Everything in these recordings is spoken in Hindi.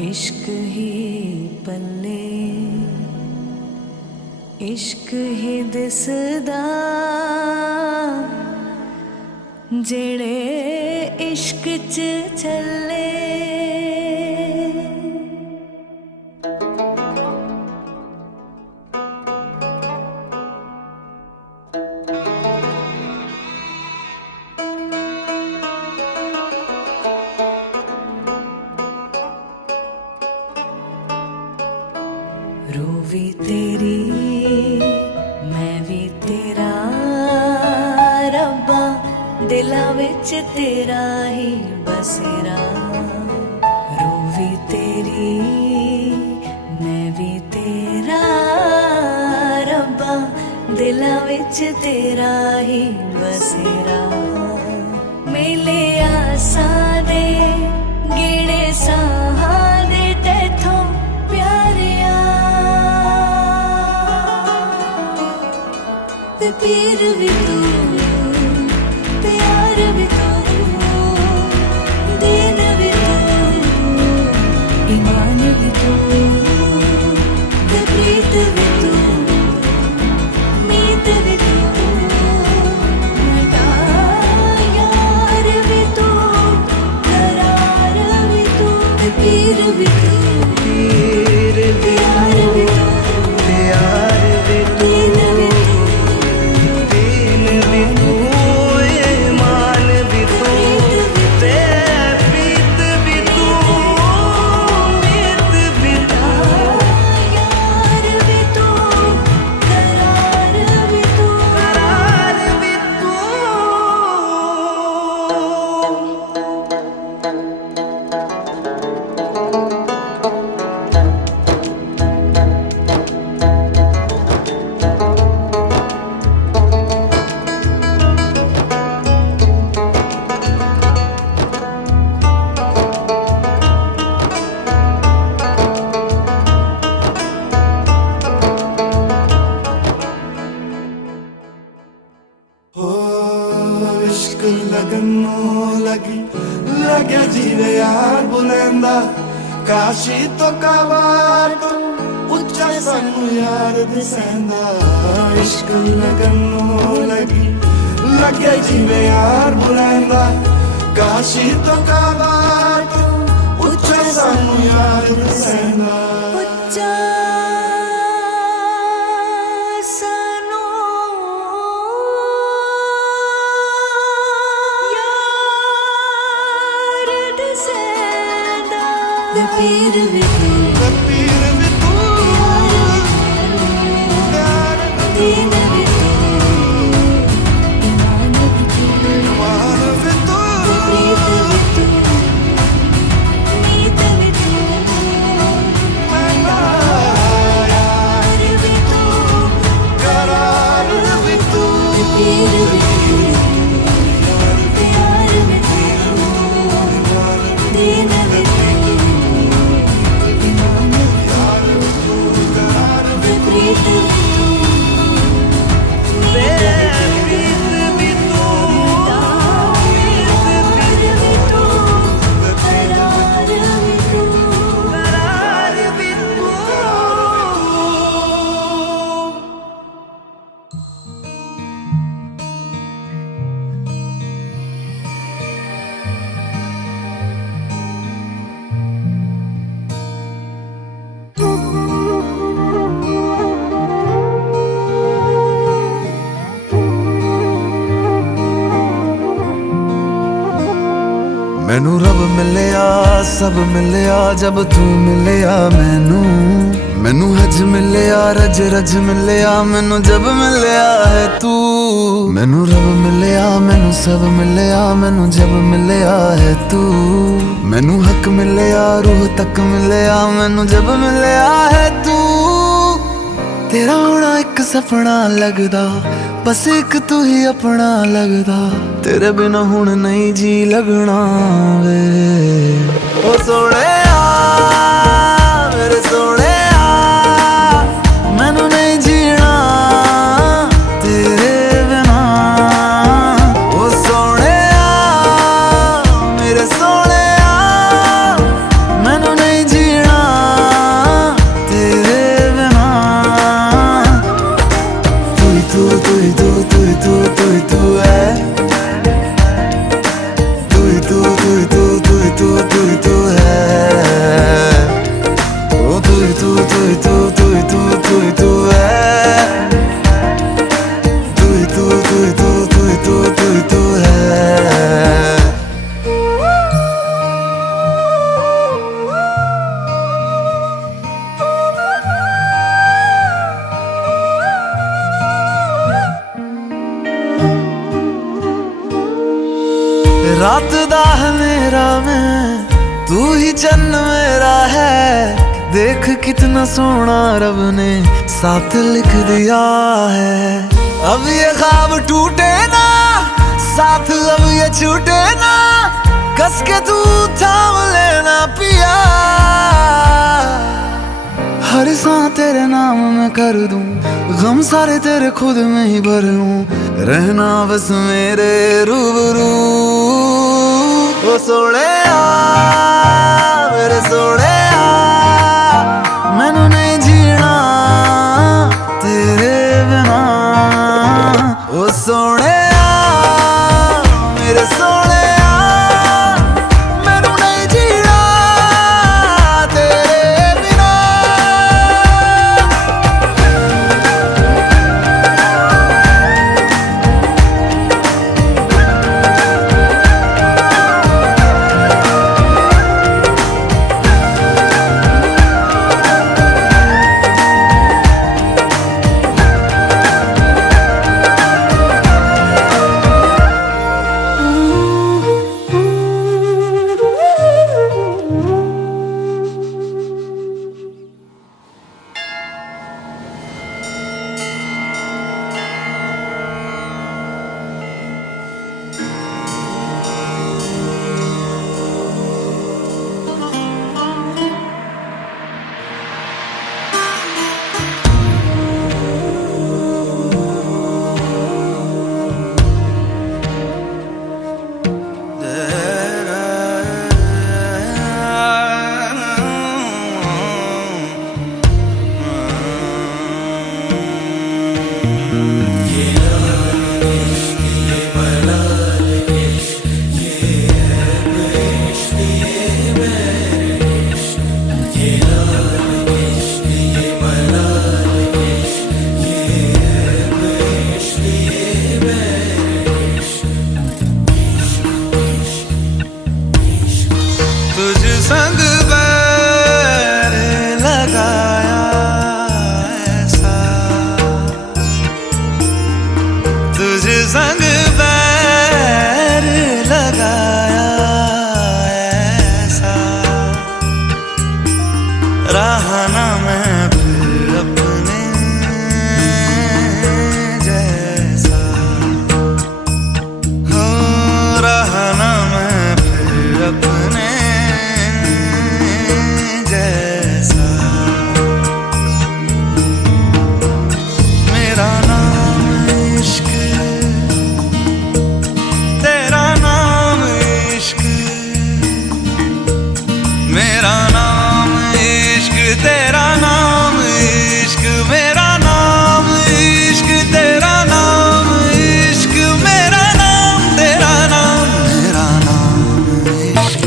इश्क ही पल्ले इश्क ही दिसदा जेड़े इश्क च चले। रूह भी तेरी मैं भी तेरा रब्बा दिला विच तेरा ही बसेरा। रूह भी तेरी मैं भी तेरा रब्बा दिला विच तेरा ही बसेरा। मेले आसा दे गेड़े साहा दे तेथों प्यारिया ते पीर भी तू प्यार भी तू दीन भी तू ईमान भी तू ते प्रीत भी तू मीत भी तू मेरा यार भी तू करार भी तू ते पीर भी तू पीर भी प्यार भी तू प्यार भी दीन भी तू दीन भी तू ईमान भी तू ते प्रीत भी तू मीत भी तू यार भी तू करार भी तू करार भी तू। हो इश्क लगनों लगी लगे जीवे यार बुलंदा काशी तो काबार तो उच्चा सानू यार दिसेंदा। इश्क लगनों लगी लगे जीवे यार बुलंदा काशी तो काबार तो उच्चा सानू यार दिसेंदा। उच्चा सानू यार दिसेंदा ते पीर भी तू पीर भी तू प्यार भी दीन भी तू ईमान भी तू मान भी तू प्रीत भी तू मीत भी तू मेरा यार भी तू करार भी तू पीर भी तू प्यार भी तू दीन भी तू ईमान भी तू प्रीत भी तू प्रीत भी तू यार भी तू करार भी तू करार भी तू। मैनू रब मिलिया सब मिलिया जब तू मिलिया मैनू मैनू हज मिलिया रज रज मिलिया मैनू जब मिलिया है तू। मैनू रब मिलिया मैनू सब मिलिया मैनू जब मिलिया है तू। मैनू हक मिलिया रूह तक मिलिया मैनू जब मिलिया है तू। तेरा होना एक सपना लगदा बस एक तू ही अपना लगदा तेरे बिना हुण नहीं जी लगना वे। ओ सोहणिया मेरे सोहणिया मैनू नहीं जीना तेरे बिना। ओ सोहणिया मेरे सोहणिया मैनू नहीं जीना रात दा मेरा मैं, तू ही चन्न मेरा है। देख कितना सोना रब ने साथ लिख दिया है। अब ये ख्वाब टूटे ना, साथ अब ये छूटे ना, कस के तू थाम लेना पिया। हर सांस तेरे नाम में कर दूं, गम सारे तेरे खुद में ही भर लूं। रहना बस मेरे रूबरू, ओ सोहणिया मेरे सोहणिया। मैनू नहीं जीना तेरे बिना, ओ सोहणिया मेरे सोहणिया। मैनू नहीं जीना तेरे बिना। तुझ संग बैर लगाया ऐसा, तुझ संग बैर लगाया ऐसा। रहा ना मैं फिर अपने जैसा, हो रहा ना मैं फिर अपने जैसा। मेरा नाम इश्क, तेरा नाम इश्क। मेरा नाम इश्क, तेरा नाम इश्क। मेरा नाम इश्क, तेरा नाम इश्क। मेरा नाम तेरा नाम, मेरा नाम इश्क।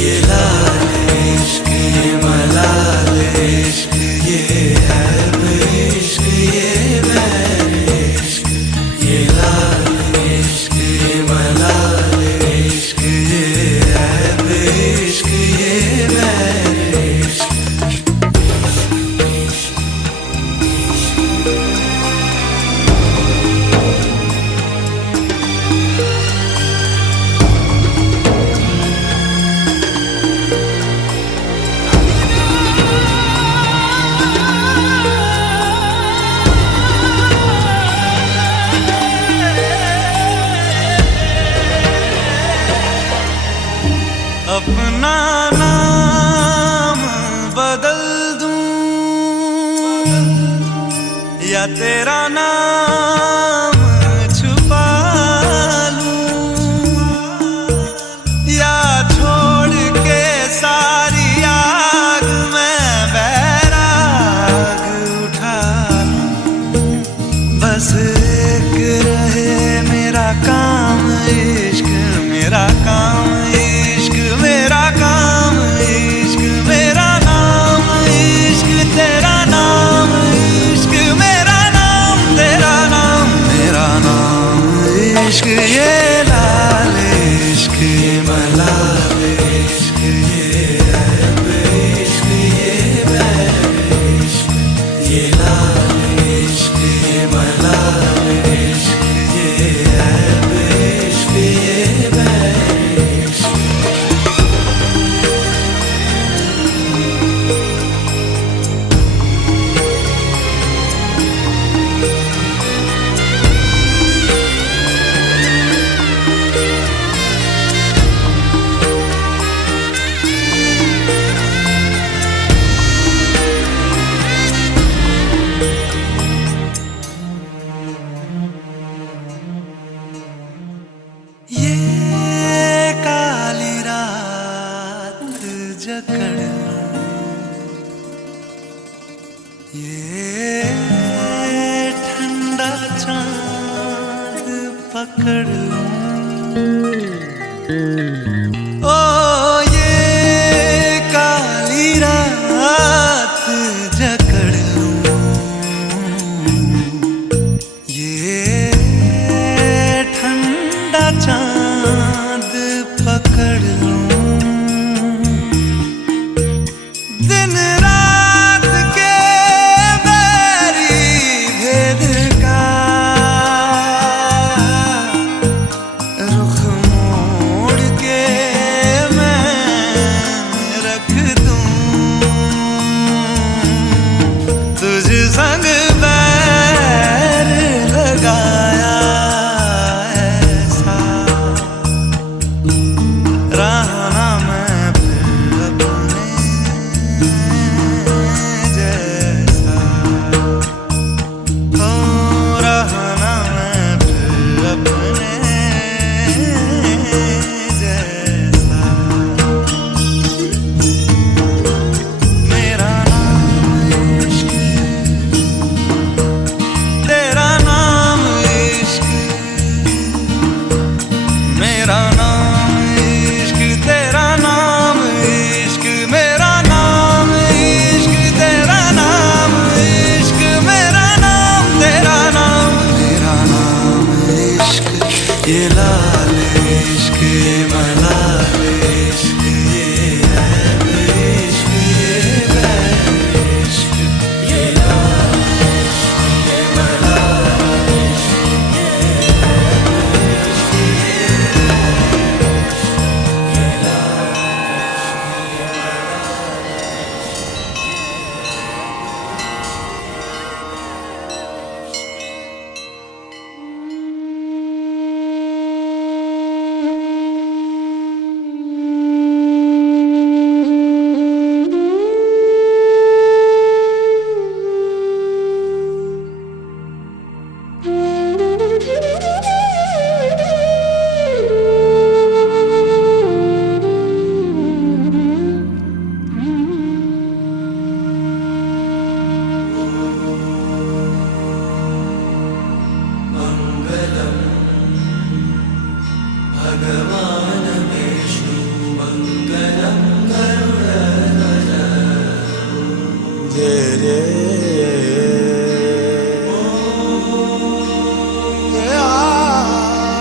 ये लाल इश्क, ये मलाल इश्क, ये ऐब इश्क, ये बैर इश्क। ये लाल इश्क, ये मलाल इश्क, ये ऐब इश्क, ये बैर इश्क। अपना नाम बदल दूं या तेरा नाम छुपा लूं, या छोड़ के सारी आग में बैराग उठा लूं। बस एक रहे मेरा काम इश्क, मेरा काम इश्क। मेरा काम इश्क, मेरा नाम इश्क। तेरा नाम इश्क, मेरा नाम तेरा नाम, जकड़ ये ठंडा चांद पकड़ लूं ओ ये काली रात जकड़ लूं ये ठंडा चांद पकड़ लूं दिन रात के बैरी भेद का रुख मोड़ के मैं रख दूं तुझ संग बैर लगाया ऐसा रहना मैं फिर अपने जैसा हो रहना मैं फिर अपने जैसा मेरा नाम इश्क तेरा नाम इश्क मेरा नाम इश्क तेरा नाम इश्क मेरा नाम इश्क तेरा नाम इश्क मेरा नाम तेरा नाम मेरा नाम इश्क ये लाल इश्क ये मलाल इश्क ये ऐब इश्क ये बैर इश्क ये लाल इश्क ये मलाल इश्क ये ऐब भगवान विष्णु मंगलम गरुड़ध्वज जय रे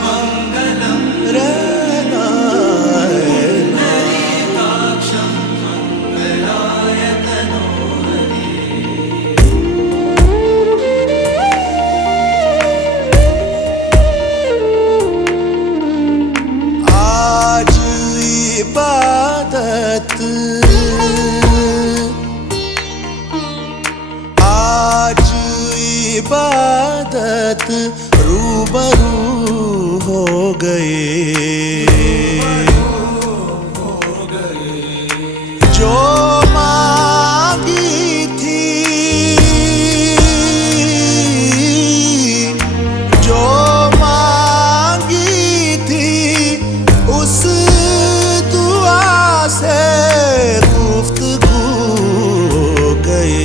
मंगलम रे नलिताक्षं मंगलाय तनोहरि आज इबादत आज इबादत रूबरू हो गए जो मांगी थी जो मांगी थी उस दुआ से गुफ्तगू हो गए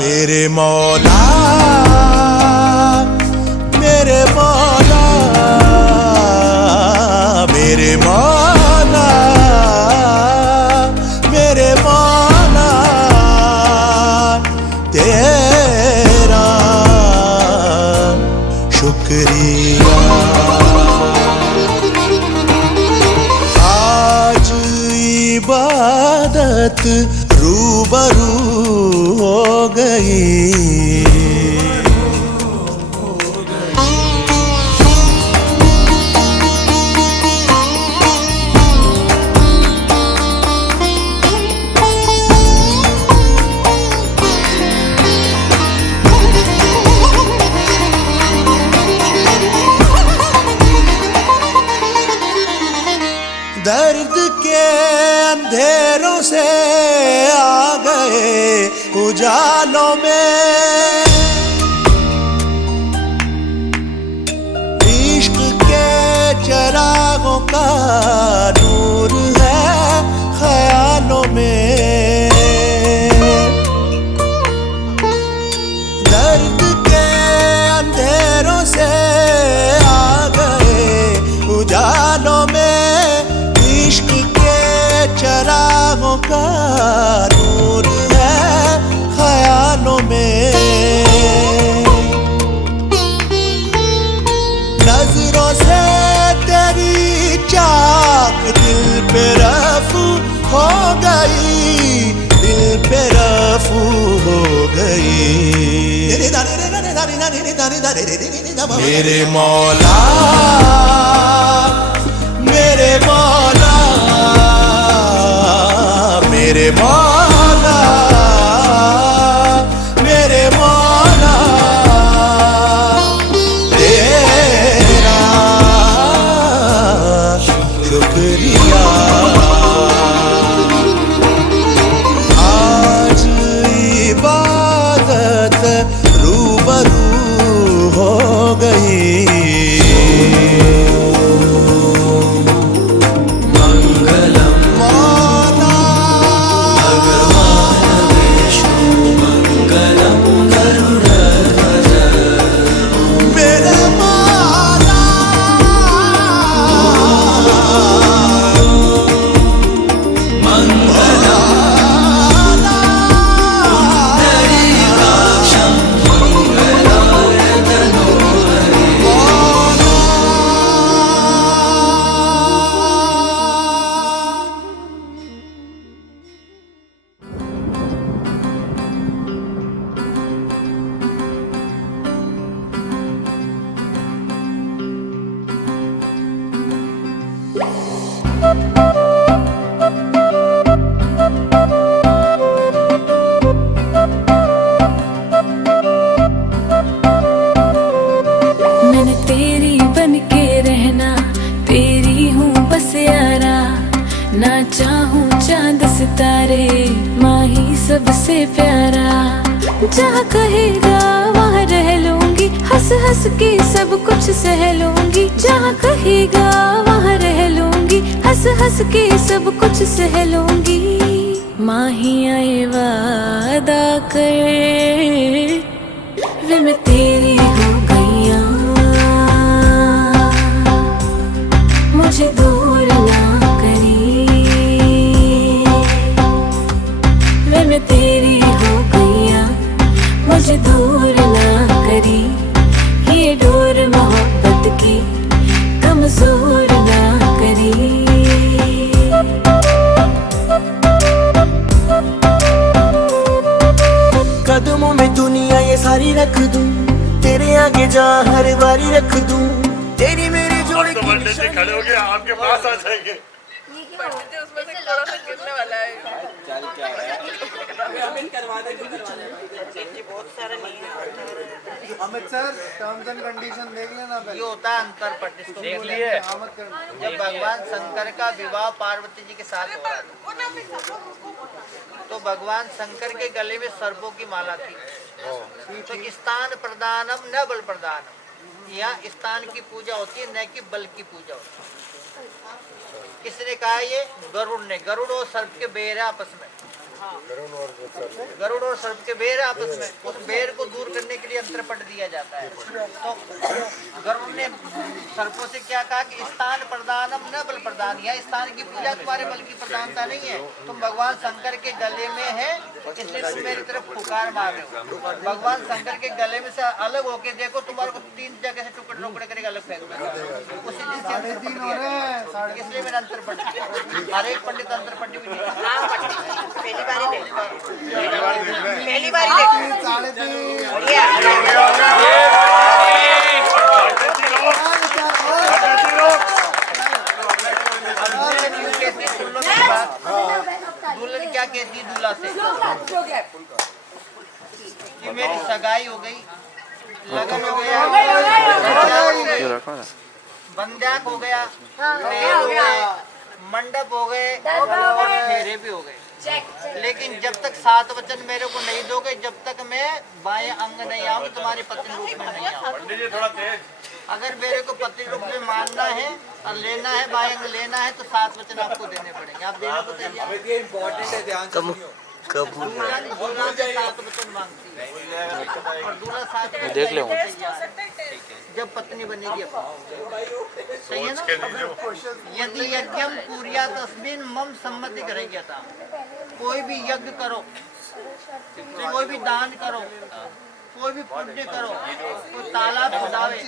मेरे मौला मेरे मौला मेरे मौला मेरे मौला तेरा शुक्रिया आज इबादत रूबरू हो गई दर्द के अंधेरों से आ गए उजालों में इश्क के चरागों का मेरे मौला मेरे मौला मेरे मौला मेरे मौला तेरा शुक्रिया आज इबादत रूबरू हो गई मैंने तेरी बन के रहना, तेरी हूँ बस यारा। ना चाहूँ चांद सितारे, माँ ही सबसे प्यारा। जहाँ कहेगा वहाँ रह लूंगी, हंस हंस के सब कुछ सह लूंगी। जहाँ कहेगा वहाँ रह लूंगी, हंस हंस के सब कुछ सह लूंगी। माँ ही आए वादा कर, वे मैं तेरी हो गईया। मुझे दूर ना करी, वे मैं तेरी हो गईया। मुझे दूर ना करी, ये डोर मोहब्बत की कमजोर ना करी। कदमों में दुनिया ये सारी रख दूं, तेरे आगे जा हर बारी रख दूं। तेरी मेरी जोड़ी की पंडित जी खड़े हो गए, आपके पास आ जाएंगे। उसमें से थोड़ा सा गिरने वाला है। Amit sir terms and condition देख लेना पहले। ये होता है अंतर पट देख लिए। जब भगवान शंकर का विवाह पार्वती जी के साथ हो रहा था, तो भगवान शंकर के गले में सर्पों की माला थी। तो स्थान प्रदानम न बल प्रदानम, यहाँ स्थान की पूजा होती है, न कि बल की पूजा होती है। किसने कहा ये? गरुड़ ने। गरुड़ और सर्प के बेर है आपस में। गरुड़ और सर्प के बेर आपस में, उस बेर को दूर करने के लिए अंतरपट दिया जाता है। तो गरुड़ ने सर्पों से क्या कहा कि स्थान प्रदानम न बल प्रदान, या स्थान की पूजा तुम्हारे बल की प्रधानता नहीं है, तुम भगवान शंकर के गले में है, इसलिए तुम मेरी तरफ पुकार मार रहे हो। भगवान शंकर के गले में से अलग होके देखो, तुम्हारे को 3 जगह से टुकड़े टुकड़े करके अलग फेंक देगा। उसी दिन से अंतरपट दिया, इसलिए मैंने अंतरपट दिया। हर एक पंडित अंतरपट्टी भी नहीं, पहली बार दुल्हन क्या कहती दूल्हा से कि मेरी सगाई हो गई, लगन हो गया, बंध्याक हो गया, मंडप हो गए और फेरे भी हो गए, लेकिन जब तक 7 वचन मेरे को नहीं दोगे, जब तक मैं बाएं अंग नहीं आऊँ, तुम्हारे पत्नी रूप में नहीं आऊँ। पंडित जी थोड़ा तेज। अगर मेरे को पति रूप में मानना है और लेना है, बाएं अंग लेना है, तो 7 वचन आपको देने पड़ेंगे। आप देने को तैयार? दूल्हा से 7 वचन मांगती है और दूल्हा 7 वचन देख ले जब पत्नी बनेगी अपनी। सही है ना? यदि यज्ञम कुर्या तस्मिन् मम सम्मति करेगी था। कोई भी यज्ञ करो, कोई भी दान करो, कोई भी पुण्य करो, कोई तालाब खुदावे,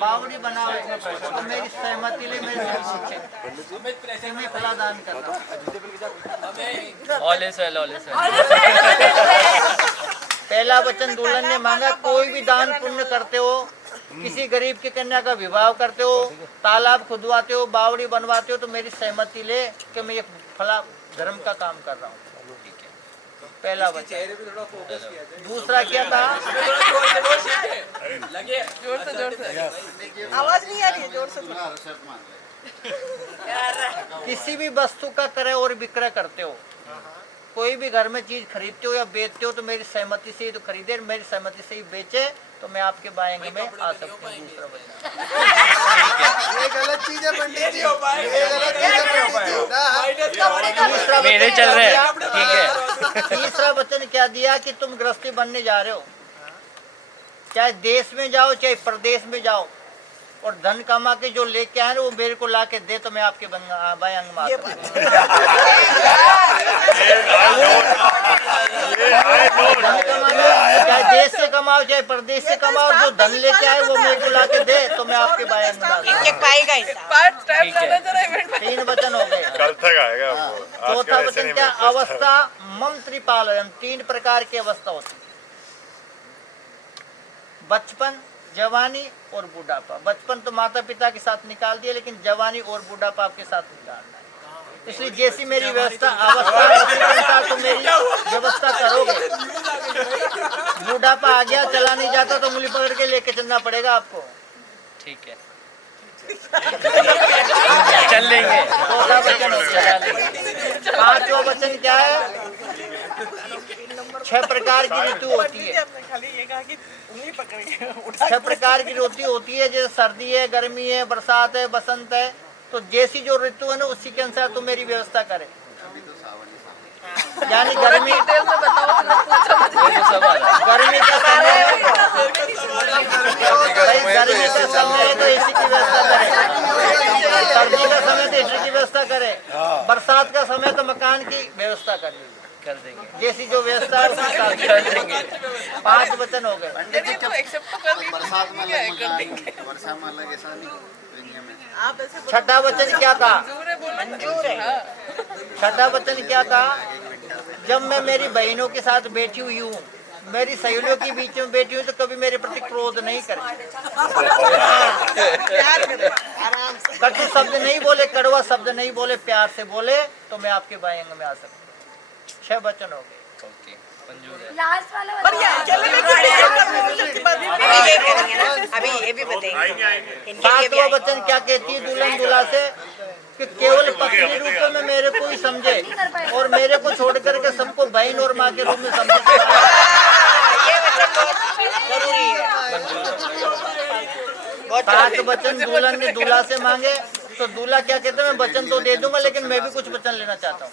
बावड़ी बनावे, तो मेरी सहमति ले, मेरे से मैं फला दान करता हूँ। पहला वचन दुल्हन ने मांगा, कोई भी दान पुण्य करते हो किसी गरीब की कन्या का विवाह करते हो, तालाब खुदवाते हो, बावड़ी बनवाते हो, तो मेरी सहमति ले कि मैं ये फला धर्म का काम कर रहा हूँ। पहला वचन। दूसरा क्या था? जोर से आवाज नहीं आ रही है, जोर से किसी भी वस्तु का क्रय और विक्रय करते हो, कोई भी घर में चीज खरीदते हो या बेचते हो, तो मेरी सहमति से ही तो खरीदे, मेरी सहमति से ही बेचे, तो मैं आपके बाएंग में आ सकता हूँ। दूसरा वचन। ये गलत चीज है पंडित जी, ये गलत चीज है पंडित जी। तीसरा मेरे वचन चल रहे क्या हैं, दिया? ठीक है। तीसरा वचन क्या दिया कि तुम गृहस्थी बनने जा रहे हो, चाहे देश में जाओ चाहे प्रदेश में जाओ, और धन कमा के जो लेके आए वो मेरे को ला के दे, तो मैं आपके बाएं अंग में आ सकता हूँ। धन कमाने, चाहे देश से कमाओ चाहे प्रदेश से कमाओ, जो धन लेके आए वो मेरे को ला के दे, तो मैं आपके बाएं अंग में आ सकता हूँ। 3 वचन हो गए। कल तक आएगा वो। चौथा वचन क्या? अवस्था मम त्रिपालयम। 3 प्रकार की अवस्था होती है, बचपन, जवानी और बुढ़ापा। बचपन तो माता पिता के साथ निकाल दिया, लेकिन जवानी और बुढ़ापा आपके साथ निकालना है। इसलिए जैसी मेरी व्यवस्था अवस्था उसी के अनुसार तो मेरी व्यवस्था करोगे। बुढ़ापा आ गया, चला नहीं जाता, तो उंगली पकड़ के लेके चलना पड़ेगा आपको। ठीक है, चल लेंगे। चौथा वचन चला लेंगे। 5वां वचन क्या है? 6 प्रकार की ऋतु होती है। 6 प्रकार की ऋतु होती है, जैसे सर्दी है, गर्मी है, बरसात है, बसंत है। तो जैसी जो ऋतु है ना, उसी के अनुसार तो मेरी व्यवस्था करे। यानी गर्मी, गर्मी का समय है, भाई गर्मी का समय है तो एसी की व्यवस्था करे, सर्दी का समय तो हीटर की व्यवस्था करे, बरसात का समय तो मकान की व्यवस्था करे। कर देंगे, जैसी जो व्यवस्था है उसी हिसाब से कर देंगे। 5 वचन हो गए। छठा वचन क्या था? छठा वचन क्या था? जब मैं मेरी बहनों के साथ बैठी हुई हूँ, मेरी सहेलियों के बीच में बैठी हूँ, तो कभी मेरे प्रति क्रोध नहीं करे, कटु शब्द नहीं बोले, कड़वा शब्द नहीं बोले, प्यार से बोले, तो मैं आपके बाएं अंग में आ सकता हूँ। 6 वचन हो गए। ओके, मंजूर है। लास्ट वाला अभी ये भी बताएंगे। 7वां वचन क्या कहती है दुल्हन दूल्हा से? कि केवल पत्नी रूप में मेरे को ही समझे, और मेरे को छोड़ करके सबको बहन और माँ के रूप में समझे। ये वचन बहुत जरूरी है। 7 वचन दुल्हन ने दूल्हा से मांगे, तो दूल्हा क्या कहते हैं? मैं वचन तो दे दूंगा, लेकिन मैं भी कुछ वचन लेना चाहता हूँ।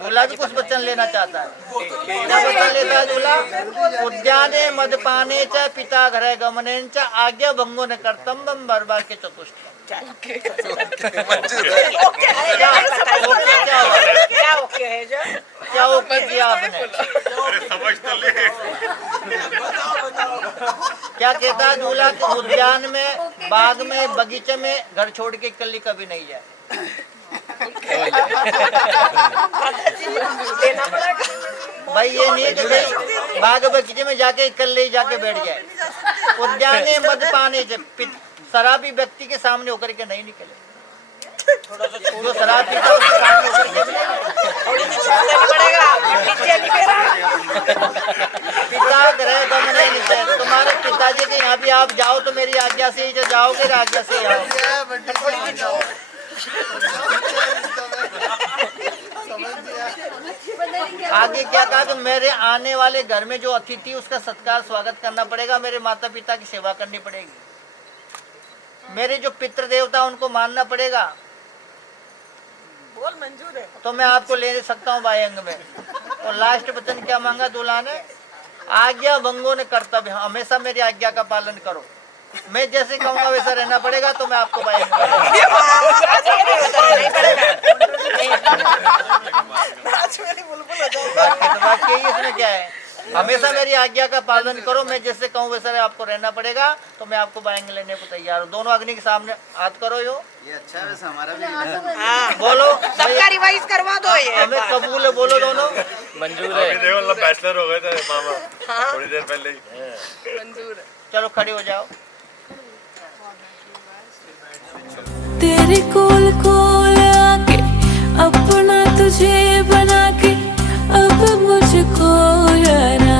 दूल्हा भी कुछ वचन लेना चाहता है। क्या वचन लेता है दूल्हा? उद्याने मदपाने च पिता घर गमने च आज्ञा भंगो न करतम बम बरबार के चतुष्ट। क्या ओके है जो? क्या ओके किया आपने? समझ तो ले। क्या कहता है दूल्हा? उद्यान में, बाग में, बगीचे में घर छोड़ के इकल्ली कभी नहीं जाए। भाई ये नहीं कि भाई बाग बगीचे में जाके इकल्ले ही जाके बैठ जाए। उद्याने मद पाने से शराबी व्यक्ति के सामने होकर के नहीं निकले। जो शराब पीता है उसके सामने होकर के पिता ग्रह गमने से, तुम्हारे पिताजी के यहाँ भी आप जाओ तो मेरी आज्ञा से ही जो जाओगे, आज्ञा से आओ। आगे क्या कहा कि मेरे आने वाले घर में जो अतिथि उसका सत्कार स्वागत करना पड़ेगा, मेरे माता पिता की सेवा करनी पड़ेगी, मेरे जो पितृ देवता उनको मानना पड़ेगा। बोल मंजूर है। तो मैं आपको ले सकता हूँ बाएं अंग में। और लास्ट वचन क्या मांगा दूल्हा ने? आज्ञा भंगो ने कर्तव्य, हमेशा मेरी आज्ञा का पालन करो। मैं जैसे कहूँगा वैसा रहना पड़ेगा, तो मैं आपको बाएं अंग में। बात यही इसमें क्या है? हमेशा मेरी आज्ञा का पालन करो, मैं जैसे कहूँ वैसे आपको रहना पड़ेगा। तो मैं आपको बाएंगे लेने को तैयार हूँ। दोनों अग्नि के सामने हाथ करो। यो ये अच्छा है, वैसे हमारा भी बोलो, सबका रिवाइज करवा दो ये। हमें कबूल है, बोलो दोनों। मंजूर अभी है। देखो मतलब बैचलर हो गए थे मामा थोड़ी देर पहले ही। चलो खड़े हो जाओ। तेरे कोल कोल आके अपना तुझे बना के अब मुझको यारा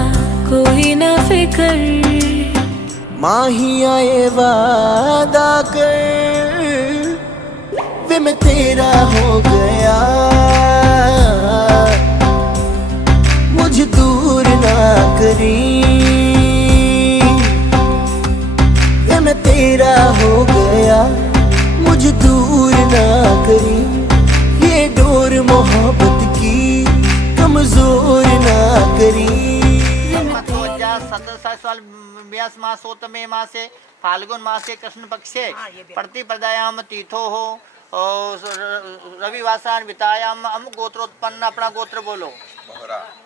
कोई ना फिक्र। माहिया ये वादा कर वे मैं तेरा हो गया, मुझे दूर ना करी वे मैं तेरा हो गया, मुझे दूर ना करी। ये डोर मोहब्बत की कमजोर ना करी। 27 व्यास मासोत्तमे मासे फाल्गुन मासे कृष्ण पक्षे प्रतिपदायाम तीर्थो हो और रविवासान वितायाम अमुक गोत्रोत्पन्न। अपना गोत्र बोलो।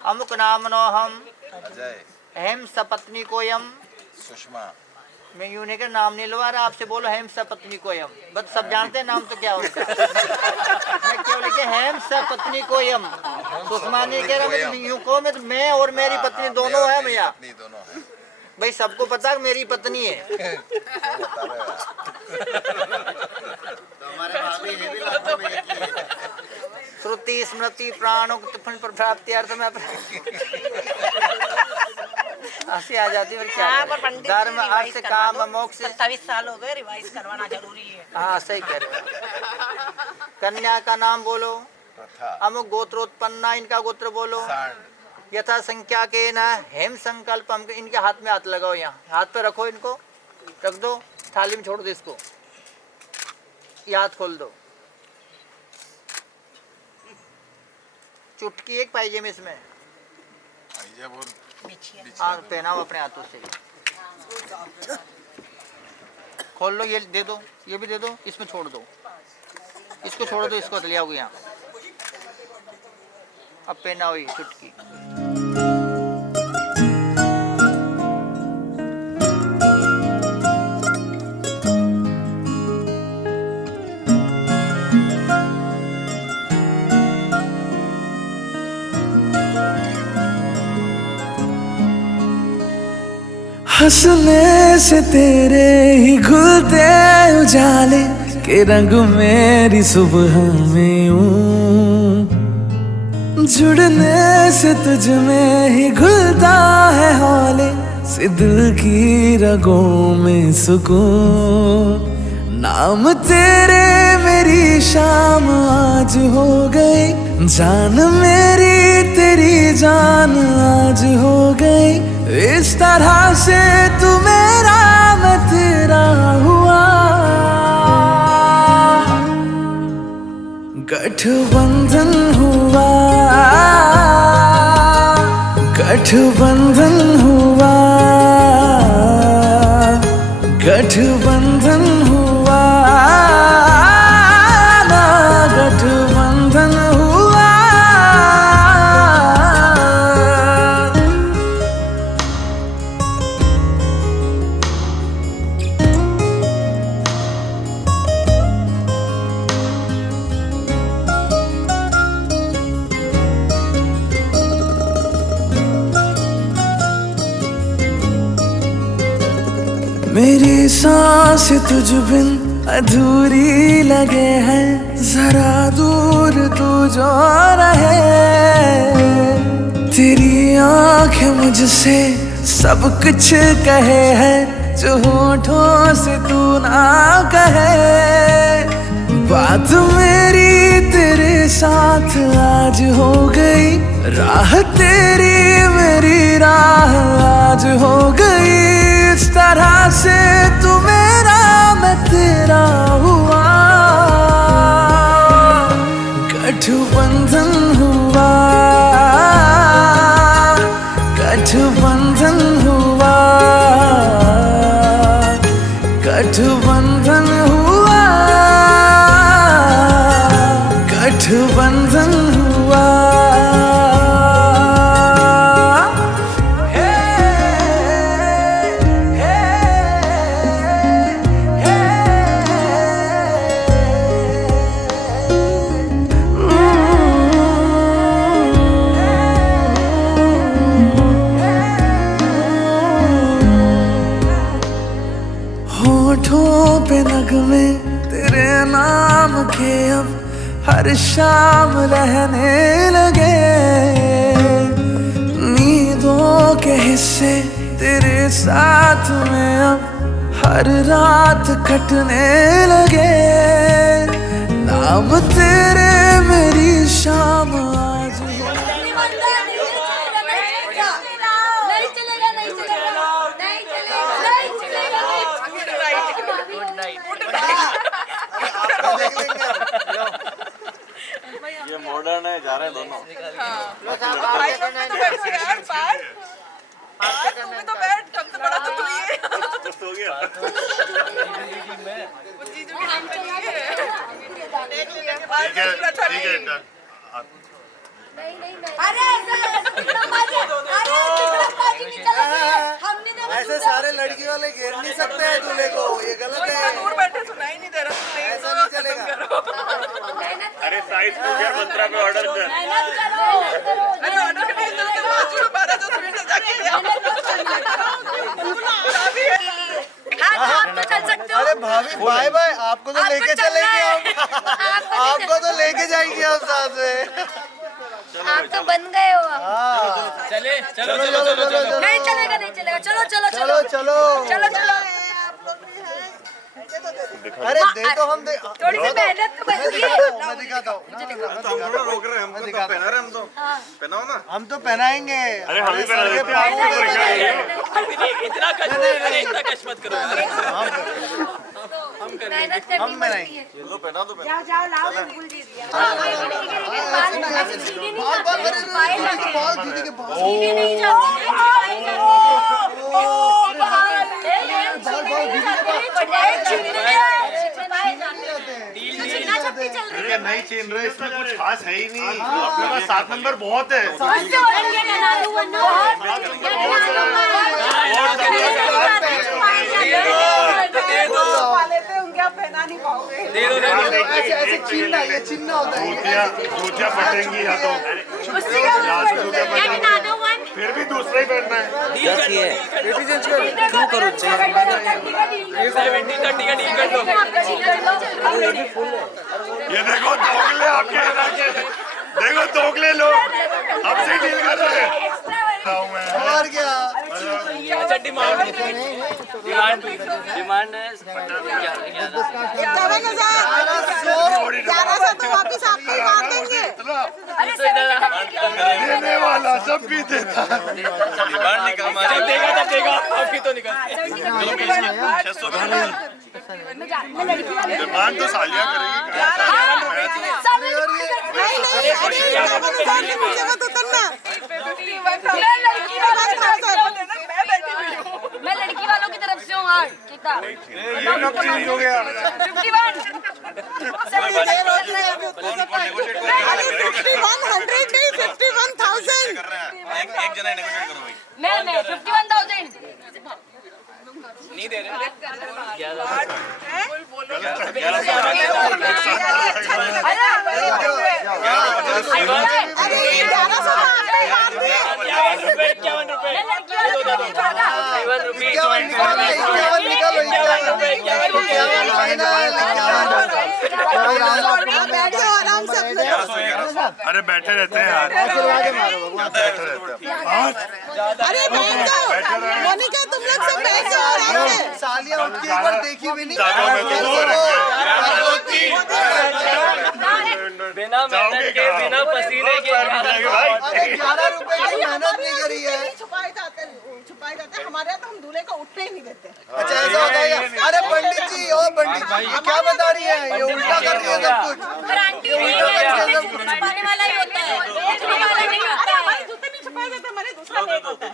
अमुक नाम नो हम हेम सपत्नी कोयम। सुषमा। मैं यूं नहीं कर नाम नहीं लगा रहा आपसे, बोलो हेम सपत्नी कोयम। बस सब जानते हैं नाम तो क्या होता है। मैं क्यों लिखे हेम सपत्नी कोयम। सुषमा नहीं कह रहा, मैं यूं को मैं और मेरी पत्नी दोनों है भैया। भाई सबको पता है मेरी पत्नी है। श्रुति स्मृति प्राणों पर प्राप्ति अर्थ में हंसी आ जाती है। क्या धर्म अर्थ काम मोक्ष। 27 साल हो गए, रिवाइज करवाना जरूरी है। हाँ सही कह रहे हो। कन्या का नाम बोलो। अमुक गोत्रोत्पन्ना, इनका गोत्र बोलो। यथा संख्या के न हेम संकल्प। हम इनके हाथ में हाथ लगाओ, यहाँ हाथ पे रखो, इनको रख दो, थाली में छोड़ दो इसको, ये हाथ खोल दो। चुटकी एक पाइजे में इसमें हाँ पहनाओ अपने हाथों से। खोल लो, ये दे दो, ये भी दे दो, इसमें छोड़ दो, इसको छोड़ दो, इसको ले आओ यहाँ। अब पहनाओ ये चुटकी। हंसने से तेरे ही खुलते उजाले के रंग मेरी सुबह में यूं, जुड़ने से तुझ में ही घुलता है हौले से दिल की रगों में सुकून। नाम तेरे मेरी शाम आज हो गई, जान मेरी तेरी जान आज हो गई। इस तरह से तू मेरा मैं तेरा हुआ, गठबंधन हुआ, गठबंधन हुआ, गठबंधन हुआ ना, गठबंधन हुआ। मेरी सांस तुझ बिन अधूरी लगे है, जरा दूर तू जो रहे। तेरी आंखें मुझसे सब कुछ कहे है, जो होठों से तू ना कहे। बात मेरी तेरे साथ आज हो गई, राह तेरी मेरी राह आज हो गई। इस तरह से तू मेरा मैं तेरा हुआ, गठबंधन हुआ, गठबंधन हुआ, गठबंधन हुआ, गठबंधन हुआ। के अब हर शाम रहने लगे, नींदों के हिस्से तेरे साथ में अब हर रात कटने लगे, नाम तेरे मेरी शाम आज ये मॉडर्न है, जा रहे हैं दोनों। तो बैठ, सबसे बड़ा तो तू ही है। कुछ हो गया। जीजू की नाम पे नहीं है। ठीक है। ऐसे सारे लड़की वाले घेर नहीं सकते हैं दूल्हे को, ये गलत है। दूर बैठे सुनाई नहीं दे रहा, ऐसा नहीं चलेगा। अरे साइज को क्या 15 पे ऑर्डर कर। अरे ऑर्डर करने के लिए तो 12 जो स्वीट है जाके चल सकते हो। अरे भाभी बाय बाय, आपको तो लेके चलेंगे हम, आपको तो लेके जाएंगे हम साथ में। आप तो बन गए हो अब। हाँ चले चलो नहीं चलेगा, नहीं चलेगा, चलो चलो चलो चलो चलो चलो। अरे दे तो हम दे, थोड़ी सी मेहनत तो बनती है। मैं दिखाता हूँ। हम थोड़ा रोक रहे हैं, हमको तो पहना रहे, हम तो पहनाओ ना। हम तो पहनाएंगे। अरे हम ही पहना देते हैं, आपको तो रखेंगे। इतना कष्ट मत करो। मेहनत करनी पड़ती है। लो पहना दो। जाओ जाओ लाओ बिल्कुल जी दिया। सीधे नहीं नहीं छीन रहे, इसमें कुछ खास है ही नहीं। अपने पास 7 नंबर बहुत है। ऐसे ऐसे छीनना, ये छीनना होता है। जूतियाँ फटेंगी या तो फिर भी दूसरा ही पहनना है। ये देखो दोगले आपके यहाँ के, देखो दोगले लोग हमसे डील कर रहे हैं। और क्या? अच्छा डिमांड है 11,000 तो वापिस आपको ही मार देंगे। देने वाला सब भी देता। डिमांड निकल जब देगा अभी तो निकल। डिमांड तो सालिया करेगी। नहीं मुझे मत उतरना। मैं लड़की वालों की तरफ से हूँ। हाँ कितना ये हो गया। 51 नहीं 51,000। एक जना नेगोशिएट करो भाई। मैं 51,000 नहीं दे रहे। आराम से। अरे बैठे रहते हैं यार। अरे बैठ जाओ मोनिका, तुम लोग सब बैठ जाओ आराम से। सालियाँ उनकी एक बार देखी भी नहीं। बिना मेहनत के, बिना पसीने के। अरे 11 रुपए की मेहनत नहीं करी है। छुपाए जाते हमारे यहाँ तो हम दूल्हे को उठने ही नहीं देते। अच्छा ऐसा होता है? अरे पंडित जी, ओ पंडित जी, ये क्या बता रही है? ये उल्टा कर रही है सब कुछ। छुपाने वाला ही होता है, उठने वाला नहीं होता है। हमारे जूते नहीं छुपाए जाते, हमारे दूसरा नहीं होता है।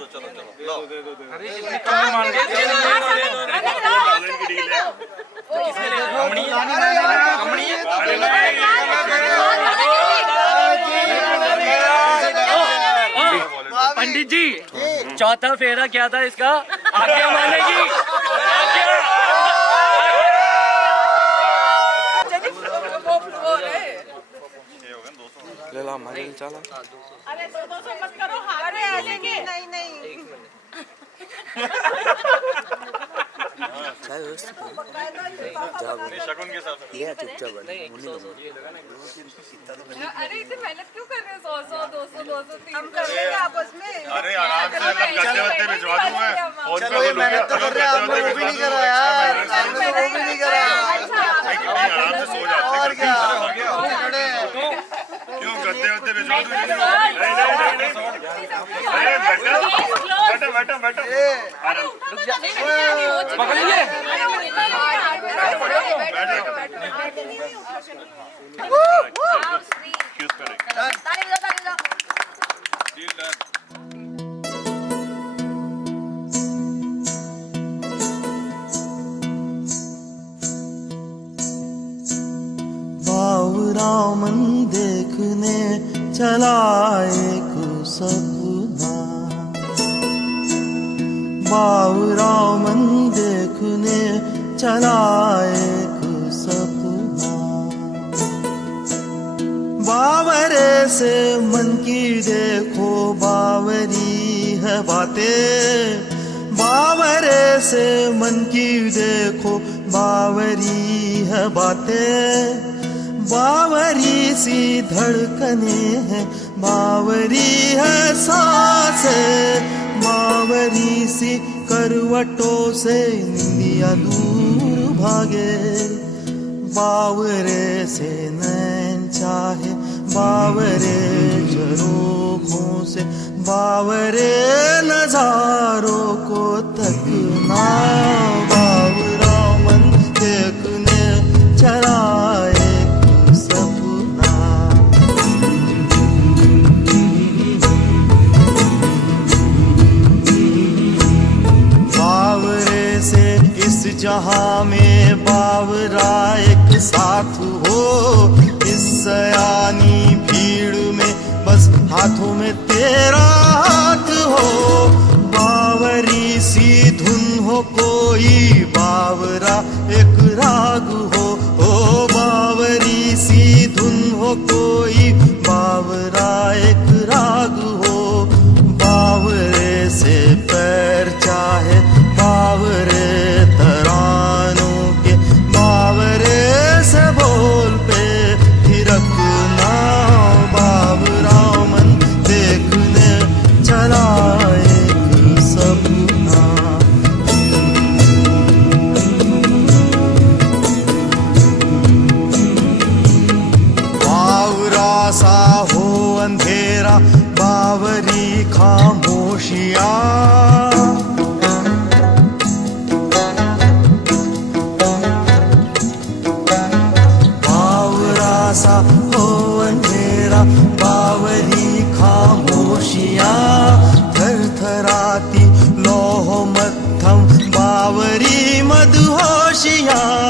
पंडित जी चौथा फेरा क्या था इसका? आज्ञा मानेगी। अरे 200 मत करो, हाथ में आ जाएंगे। नहीं शगुन के साथ अरे इतनी मेहनत क्यों कर रहे हो? 100 200 200 हम कर लेंगे आपस में। अरे आराम से मतलब गद्दे वद्दे भिजवा दूं मैं फोन पे चलो ये मेहनत तो कर रहे हैं, आपने वो भी नहीं करा यार, आपने वो भी नहीं करा। आराम से सो जाते और क्या क्यों गद्दे वद्दे भिजवा दूं? अरे बैठो बैठो बावरामन देखने चला एक सपना, बावरामन देखने चला एक सपना। बावरे से मन की देखो बावरी है बातें, बावरे से मन की देखो बावरी है बातें। बावरी सी धड़कने हैं, बावरी है सांसें, बावरी सी करवटों से निंदिया दूर भागे। बावरे से नैन चाहे, बावरे झरोखों से, बावरे नजारों को तकना। बावरा मन देखने चला एक सपना। बावरे से इस जहां में बावरा एक साथ हो, इस सयानी भीड़ में बस हाथों में तेरा हाथ हो। बावरी सी धुन हो कोई, बावरा एक राग हो। ओ बावरी सी धुन हो कोई, बावरा एक राग हो। बावरे से पैर चाहे, बावरे तरानों के, बावरे से बोल पे थिरकना। बावरा मन देखने चला एक सपना। बावरा सा हो अंधेरा, बावरी खामोशियाँ। सा हो अंधेरा, बावरी खामोशियाँ। थरथराती लौह मध्यम, बावरी मदहोशियाँ।